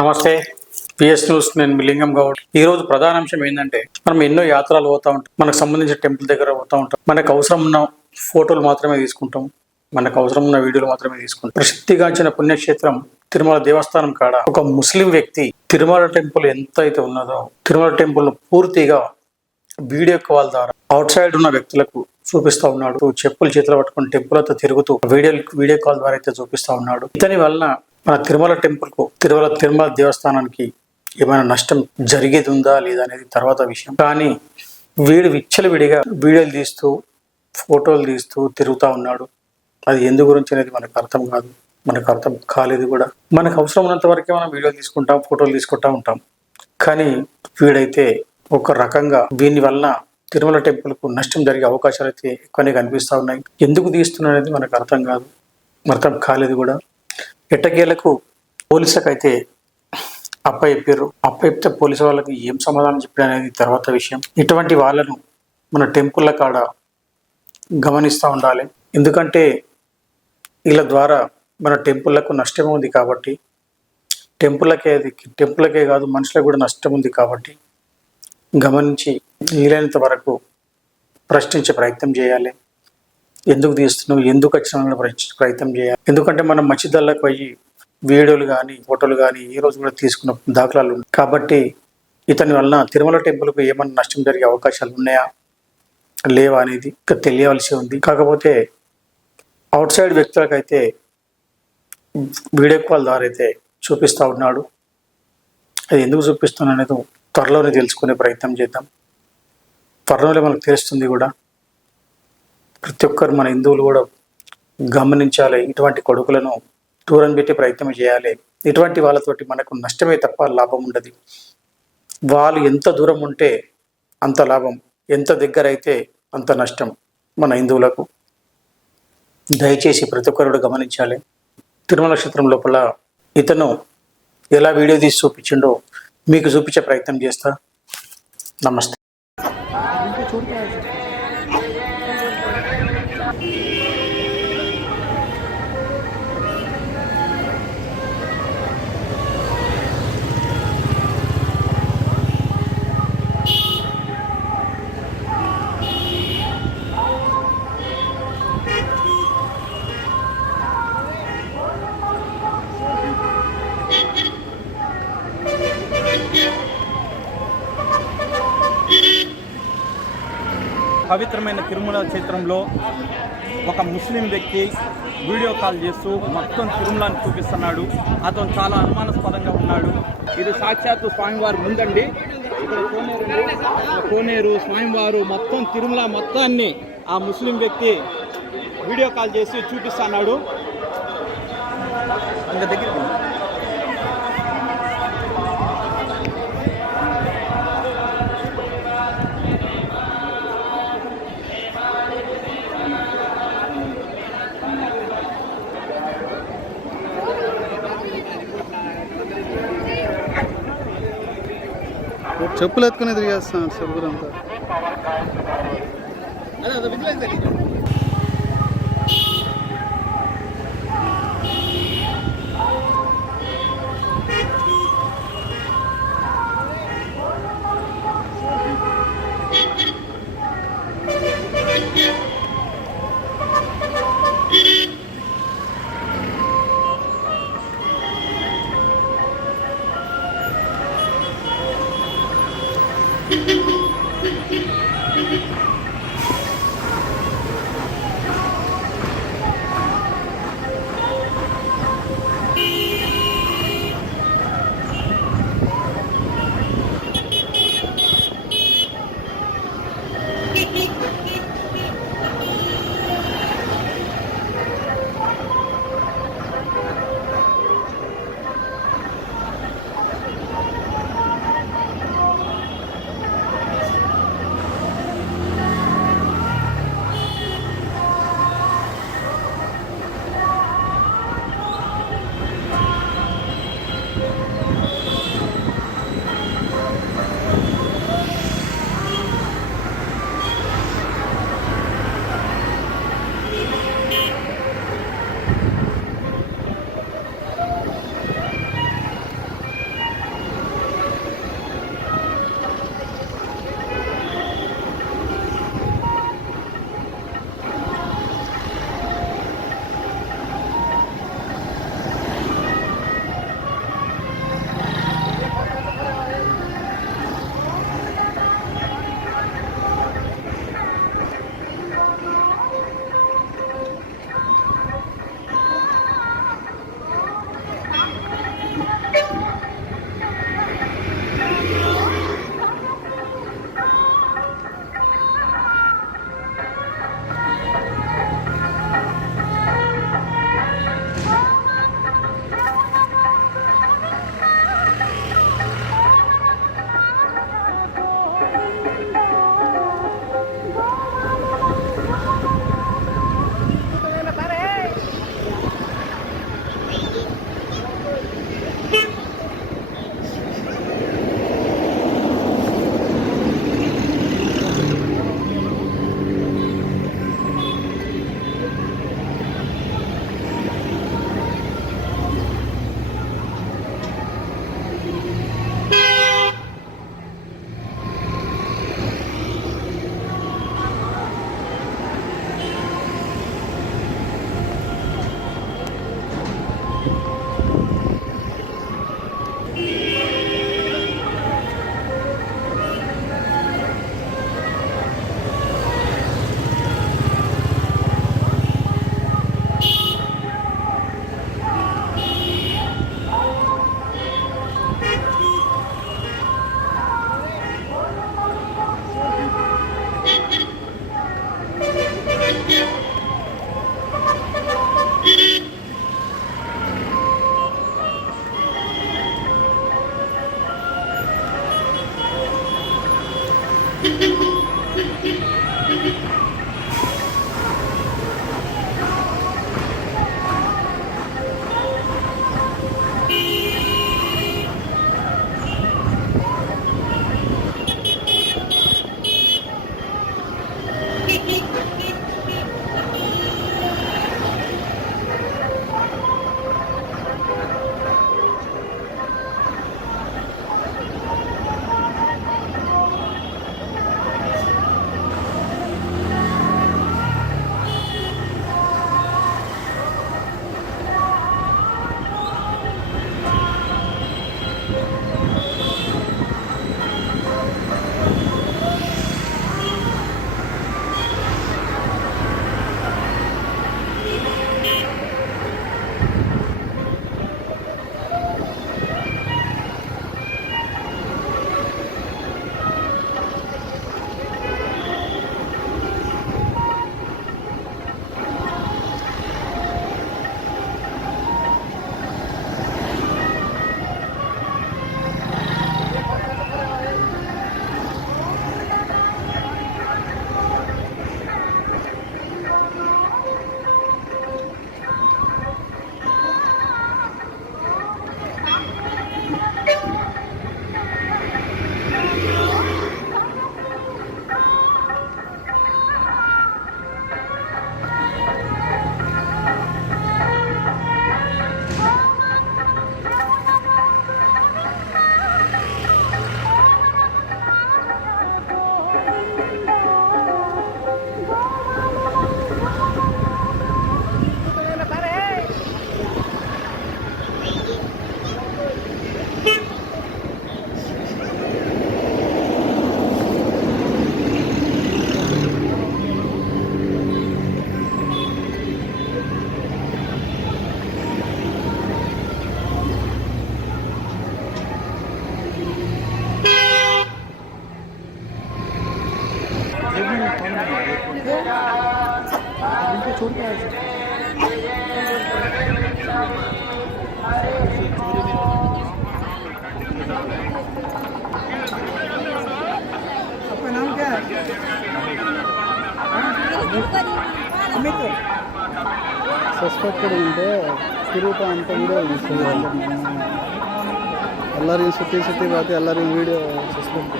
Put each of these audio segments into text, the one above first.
నమస్తే. PS news, నేను మిలింగం గౌడ్. ఈ రోజు ప్రధాన అంశం ఏంటంటే, మనం ఎన్నో యాత్రలు పోతా ఉంటాం, మనకు సంబంధించిన టెంపుల్ దగ్గర పోతా ఉంటాం. మనకు అవసరం ఉన్న ఫోటోలు మాత్రమే తీసుకుంటాం, మనకు అవసరం ఉన్న వీడియోలు మాత్రమే తీసుకుంటాం. ప్రసిద్ధిగాంచిన పుణ్యక్షేత్రం తిరుమల దేవస్థానం కాడ ఒక ముస్లిం వ్యక్తి తిరుమల టెంపుల్ ఎంత అయితే ఉన్నదో, తిరుమల టెంపుల్ పూర్తిగా వీడియో కాల్ ద్వారా అవుట్ సైడ్ ఉన్న వ్యక్తులకు చూపిస్తా ఉన్నాడు. చెప్పులు చేతులు పట్టుకుని టెంపుల్ అంతా తిరుగుతూ వీడియో కాల్ ద్వారా అయితే చూపిస్తా ఉన్నాడు. ఇతని వలన మన తిరుమల టెంపుల్ కు తిరుమల దేవస్థానానికి ఏమైనా నష్టం జరిగేది ఉందా లేదా అనేది తర్వాత విషయం. కానీ వీడు విచ్చలవిడిగా వీడియోలు తీస్తూ ఫోటోలు తీస్తూ తిరుగుతూ ఉన్నాడు. అది ఎందు గురించి అనేది మనకు అర్థం కాదు, మనకు అర్థం కాలేదు కూడా. మనకు అవసరం ఉన్నంత వరకే మనం వీడియోలు తీసుకుంటాం, ఫోటోలు తీసుకుంటా ఉంటాం. కానీ వీడైతే ఒక రకంగా దీని వలన తిరుమల టెంపుల్కు నష్టం జరిగే అవకాశాలు అయితే ఎక్కువనే కనిపిస్తూ ఉన్నాయి. ఎందుకు తీస్తున్నా అనేది మనకు అర్థం కాలేదు కూడా. ఎట్టకేలకు పోలీసులకు అయితే అప్పచెప్తే పోలీసు వాళ్ళకి ఏం సమాధానం చెప్పిన అనేది తర్వాత విషయం. ఇటువంటి వాళ్ళను మన టెంపుల్ల కాడ గమనిస్తూ ఉండాలి. ఎందుకంటే వీళ్ళ ద్వారా మన టెంపుల్లకు నష్టం ఉంది కాబట్టి, టెంపుల్కే కాదు మనుషులకు కూడా నష్టం ఉంది కాబట్టి గమనించి వీలైనంత వరకు ప్రశ్నించే ప్రయత్నం చేయాలి. ఎందుకు తీస్తున్నావు, ఎందుకు వచ్చినా ప్రశ్నించే ప్రయత్నం చేయాలి. ఎందుకంటే మనం మసీదులకు పోయి వీడియోలు కానీ ఫోటోలు కానీ ఈ రోజు కూడా తీసుకున్న దాఖలాలు ఉన్నాయి. కాబట్టి ఇతని వలన తిరుమల టెంపుల్కు ఏమన్నా నష్టం జరిగే అవకాశాలు ఉన్నాయా లేవా అనేది ఇంకా తెలియవలసి ఉంది. కాకపోతే అవుట్ సైడ్ వ్యక్తులకైతే వీడియో కాల్ ద్వారా అయితే చూపిస్తూ ఉన్నాడు. అది ఎందుకు చూపిస్తున్నా అనేది త్వరలోనే తెలుసుకునే ప్రయత్నం చేద్దాం. త్వరలోనే మనకు తెలుస్తుంది కూడా. ప్రతి ఒక్కరు మన హిందువులు కూడా గమనించాలి. ఇటువంటి కొడుకులను దూరం పెట్టే ప్రయత్నం చేయాలి. ఇటువంటి వాళ్ళతోటి మనకు నష్టమే తప్ప లాభం ఉండదు. వాళ్ళు ఎంత దూరం ఉంటే అంత లాభం, ఎంత దగ్గర అయితే అంత నష్టం మన హిందువులకు. దయచేసి ప్రతి ఒక్కరు గమనించాలి. తిరుమల క్షేత్రం లోపల ఇతను ఎలా వీడియో తీసి చూపించిండో మీకు చూపించే ప్రయత్నం చేస్తా. నమస్తే. పవిత్రమైన తిరుమల క్షేత్రంలో ఒక ముస్లిం వ్యక్తి వీడియో కాల్ చేస్తూ మొత్తం తిరుమలని చూపిస్తున్నాడు. అతను చాలా అనుమానాస్పదంగా ఉన్నాడు. ఇది సాక్షాత్తు స్వామివారు ముందండి. ఇక్కడ కోనేరు స్వామివారు మొత్తం తిరుమల మొత్తాన్ని ఆ ముస్లిం వ్యక్తి వీడియో కాల్ చేసి చూపిస్తున్నాడు. ఇంకా దగ్గర చెప్పులు ఎత్తుకుని తిరిగేస్తాను చెప్పులంతా. आपका नाम क्या है? अमित। సస్పెక్టెడ్ ఉంటే తిరుగుతా అంతా వీడియో తీస్తుంది ಎಲ್ಲರಿಗೂ ಸುತ್ತಿ ಬಾತಿ ಎಲ್ಲರಿಗೂ ವೀಡಿಯೋ ಸಸ್ಪೆಕ್ಟ್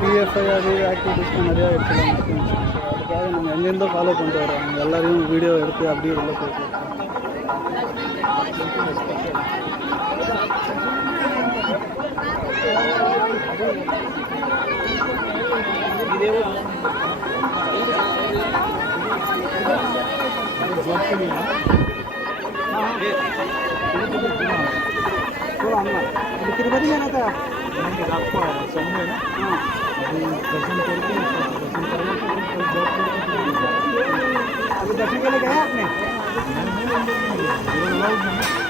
PFI அது ஆக்டிவிட்டிஸ்லாம் நிறையா இருக்குது அதுக்காக நம்ம எங்கேருந்தோ ஃபாலோ பண்ணிட்டு வரோம் எல்லாரையும் வீடியோ எடுத்து அப்படியே உள்ள போயிட்டு तिरुपति जाना था। आपको संडे ना अभी दर्शन करके अभी दर्शन के लिए गया आपने?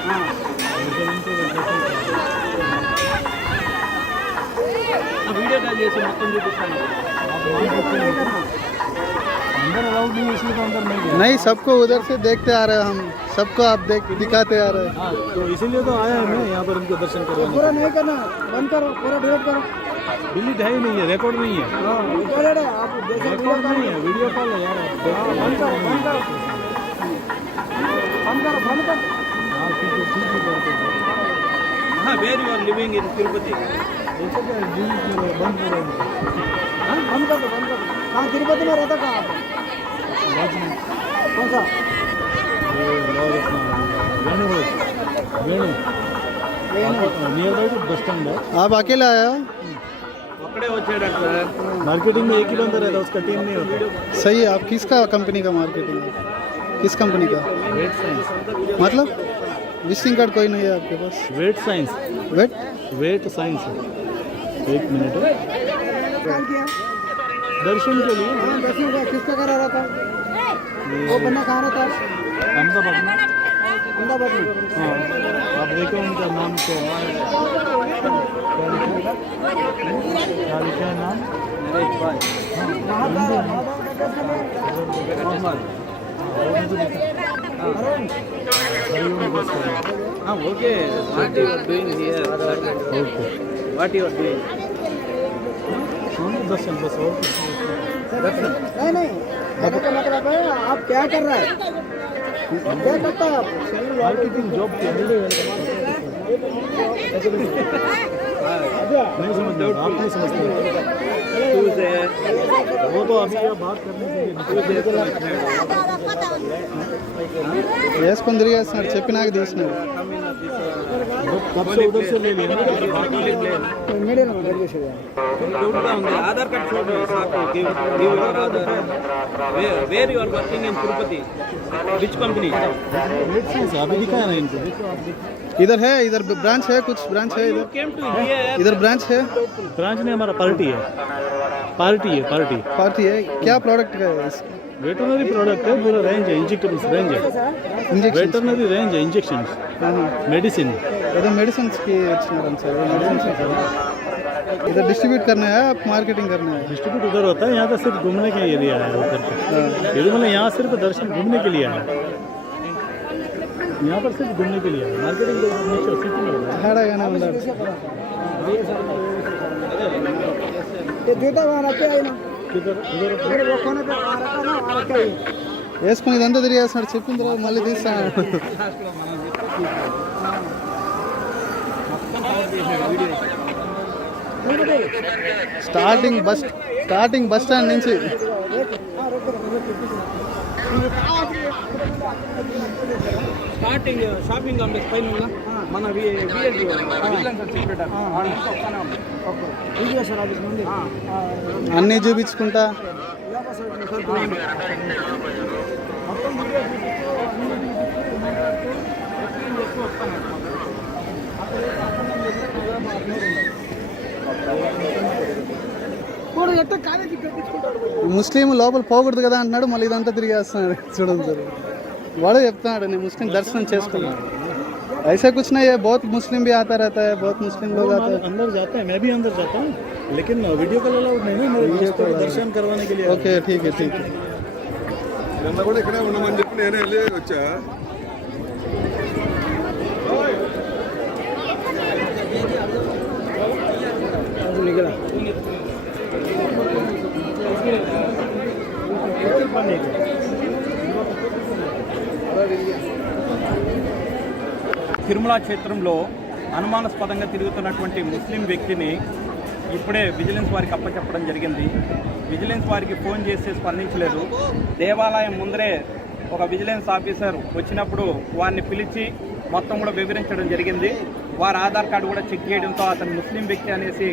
हाँ। వీడియో కాల్ చేసి మొత్తం చూపిస్తాను. अंदर अलाउड नहीं इसलिए तो अंदर नहीं नहीं सबको उधर से देखते आ रहे हैं हम सबको आप दिखाते आ रहे हैं तो इसीलिए तो आया है मैं यहाँ पर उनके दर्शन करवाने पूरा नहीं करना, बंद करो, पूरा डिलीट करो। डिलीट है ही नहीं है रिकॉर्ड नहीं है हाँ, रिकॉर्डेड है। आप जैसे रिकॉर्ड नहीं है वीडियो कॉल है यार बंद करो, बंद करो, बंद करो, बंद करो। हाँ ठीक है करते हाँ, where you are living in Tirupati. ऐसा क्या डिलीट करो बंद करो हाँ, बंद कर दो, बंद कर दो। हाँ, तिरुपति में रहता कहाँ आप? कौन सा? नियर बाय बस स्टैंड है आप अकेले आए हो ఒక్కడే వచ్చాడంట సార్. मार्केटिंग में एक ही बंदा रहता है उसका टीम नहीं होता सही है आप किसका कंपनी का मार्केटिंग है किस कंपनी का वेट साइंस मतलब विजिटिंग कार्ड कोई नहीं है आपके पास vet science vet vet science एक मिनट कॉल किया? दर्शन के लिए हाँ, दर्शन का किसका करा रहा था? वो बंदा कहाँ रहता है? अहमदाबाद में अहमदाबाद में। हाँ आप देखो उनका नाम क्या है क्या लिखा है नाम वहाँ का okay what you are doing here what you are doing Darshan बस और कुछ नहीं। नहीं नहीं, कहने का मतलब है आप क्या कर रहे हैं? क्या करता है आप? मार्केटिंग जॉब के लिए नहीं समझते आप नहीं समझते वो तो अभी क्या बात करने के लिए వేసుకొని తిరిగేస్తున్నాడు చెప్పినాక తీసినాడు కబ్సే ఉదర్ से ले लिया ना मीडिया में बैठ गए सीधे। ఆధార్ కార్డ్ చూడండి సాకు give your Aadhaar where you are working in Tirupati which company अभी दिखाया ना इनको इधर है इधर ब्रांच है कुछ ब्रांच है इधर केम टू हियर इधर ब्रांच है ब्रांच में हमारा पार्टी है पार्टी पार्टी है क्या प्रोडक्ट का है वेटरनरी प्रोडक्ट है पूरा रेंज है इंजेक्टेबल्स रेंज है इंजेक्शन वेटरनरी रेंज है इंजेक्शंस मेडिसिन ఏదో మెడిసిన్స్ की వచ్చినారు సార్ మెడిసిన్స్ इधर डिस्ट्रीब्यूट करना है आप मार्केटिंग करना है डिस्ट्रीब्यूट उधर होता है यहाँ तो सिर्फ घूमने के एरिया है उधर मतलब यहाँ सिर्फ दर्शन घूमने के लिए है यहाँ पर सिर्फ घूमने के लिए है मार्केटिंग नीचे सिटी में होता है తేడాగానే ఉండాలి ये जूता वहाँ रखे है ना, किधर उधर अरे वो कोने पे वहाँ रखा ना, वहाँ रखे है। వేసుకుని ఇదంతా తిరిగేస్తున్నాడు చెప్పిన తర్వాత మళ్ళీ తీస్తాను స్టార్టింగ్ బస్ స్టాండ్ నుంచి స్టార్టింగ్ షాపింగ్ కాంప్లెక్స్ పైన ఉందా మన విలేజ్ वीडियो सर आप इसमें అన్నీ చూపించుకుంటా ముస్లిం లోపల పోకూడదు కదా అంటున్నాడు మళ్ళీ ఇదంతా తిరిగేస్తున్నాడు చూడండి సార్ వాడే చెప్తున్నాడు నేను ముస్లిం దర్శనం చేసుకున్నాను ऐसा कुछ नहीं है बहुत मुस्लिम भी आता रहता है बहुत मुस्लिम लोग आते हैं अंदर जाते हैं मैं भी अंदर जाता हूँ लेकिन वीडियो कॉल अलाउड नहीं है मेरे दोस्तों को दर्शन करवाने के लिए ओके ठीक है నిన్న కూడా ఇక్కడే ఉండమని చెప్పి నేనే వెళ్ళి వచ్చా. తిరుమల క్షేత్రంలో అనుమానాస్పదంగా తిరుగుతున్నటువంటి ముస్లిం వ్యక్తిని ఇప్పుడే విజిలెన్స్ వారికి అప్పచెప్పడం జరిగింది. విజిలెన్స్ వారికి ఫోన్ చేసి స్పందించలేదు. దేవాలయం ముందరే ఒక విజిలెన్స్ ఆఫీసర్ వచ్చినప్పుడు వారిని పిలిచి మొత్తం కూడా వివరించడం జరిగింది. వారి ఆధార్ కార్డు కూడా చెక్ చేయడంతో అతను ముస్లిం వ్యక్తి అనేసి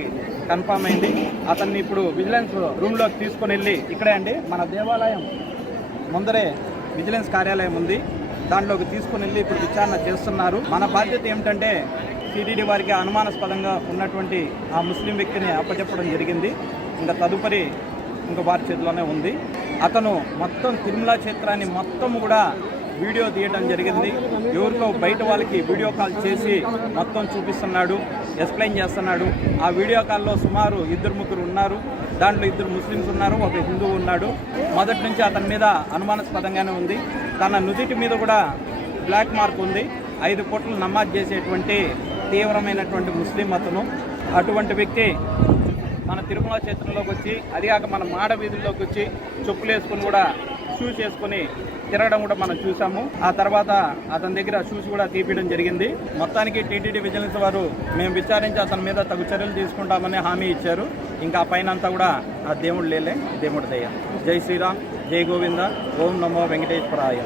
కన్ఫామ్ అయింది. అతన్ని ఇప్పుడు విజిలెన్స్ రూమ్లోకి తీసుకొని వెళ్ళి, ఇక్కడే అండి మన దేవాలయం ముందరే విజిలెన్స్ కార్యాలయం ఉంది, దాంట్లోకి తీసుకుని వెళ్ళి ఇప్పుడు విచారణ చేస్తున్నారు. మన బాధ్యత ఏమిటంటే టీటీడీ వారికి అనుమానాస్పదంగా ఉన్నటువంటి ఆ ముస్లిం వ్యక్తిని అప్పచెప్పడం జరిగింది. ఇంకా తదుపరి ఇంకా వారి చేతిలోనే ఉంది. అతను మొత్తం తిరుమల క్షేత్రాన్ని మొత్తం కూడా వీడియో తీయడం జరిగింది. ఎవరికో బయట వాళ్ళకి వీడియో కాల్ చేసి మొత్తం చూపిస్తున్నాడు, ఎక్స్ప్లెయిన్ చేస్తున్నాడు. ఆ వీడియో కాల్లో సుమారు 2-3 ఉన్నారు. దాంట్లో 2 ముస్లిమ్స్ ఉన్నారు, ఒక హిందువు ఉన్నాడు. మొదటి నుంచి అతని మీద అనుమానాస్పదంగానే ఉంది. తన నుదిటి మీద కూడా బ్లాక్ మార్క్ ఉంది. 5 పూటలు నమాజ్ చేసేటువంటి తీవ్రమైనటువంటి ముస్లిం అతను. అటువంటి వ్యక్తి మన తిరుమల క్షేత్రంలోకి వచ్చి, అదిగాక మన మాడ వీధుల్లోకి వచ్చి చెప్పులు వేసుకొని కూడా షూస్ వేసుకొని తిరగడం కూడా మనం చూసాము. ఆ తర్వాత అతని దగ్గర షూస్ కూడా తీపియడం జరిగింది. మొత్తానికి టీటీడీ విజిలెన్స్ వారు మేము విచారించి అతని మీద తగు చర్యలు తీసుకుంటామని హామీ ఇచ్చారు. ఇంకా పైన అంతా కూడా ఆ దేవుడు లేలే, దేవుడి దయ. జై శ్రీరామ్, జై గోవింద, ఓం నమో వెంకటేశ్వరాయ.